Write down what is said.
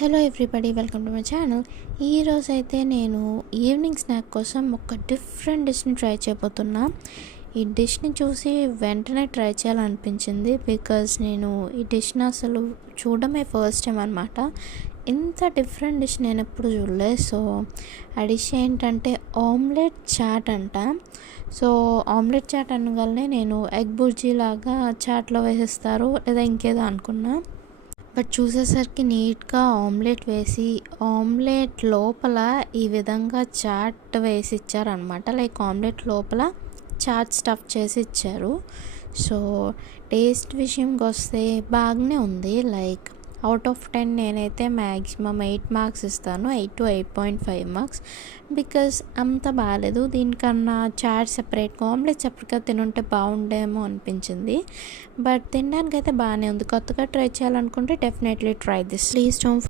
Hello everybody, welcome to my channel. ఈరోజు అయితే నేను ఈవినింగ్ స్నాక్ కోసం ఒక డిఫరెంట్ డిష్ని ట్రై చేయబోతున్నా. ఈ డిష్ని చూసి వెంటనే ట్రై చేయాలనిపించింది. బికాజ్ నేను ఈ డిష్ని అసలు చూడడమే ఫస్ట్ టైం అనమాట. ఇంత డిఫరెంట్ డిష్ నేను ఎప్పుడు చూడలేదు. సో ఆ డిష్ ఏంటంటే ఆమ్లెట్ చాట్ అంట. సో ఆమ్లెట్ చాట్ అనగానే నేను ఎగ్ బుర్జీ లాగా చాట్లో వేసేస్తారు లేదా ఇంకేదో అనుకున్నా. బట్ చూసేసరికి నీట్గా ఆమ్లెట్ వేసి ఆమ్లెట్ లోపల ఈ విధంగా చాట్ వేసి ఇచ్చారనమాట. లైక్ ఆమ్లెట్ లోపల చాట్ స్టఫ్ చేసి ఇచ్చారు. సో టేస్ట్ విషయంకి వస్తే బాగానే ఉంది. లైక్ అవుట్ ఆఫ్ 10 నేనైతే మ్యాక్సిమం 8 మార్క్స్ ఇస్తాను. 8 to 8.5 మార్క్స్. బికాజ్ అంత బాగాలేదు. దీనికన్నా చాట్ సెపరేట్గా ఆమ్లెట్ సెపరేట్గా తినుంటే బాగుండేమో అనిపించింది. బట్ తినడానికైతే బాగానే ఉంది. కొత్తగా ట్రై చేయాలనుకుంటే definitely try this. Please don't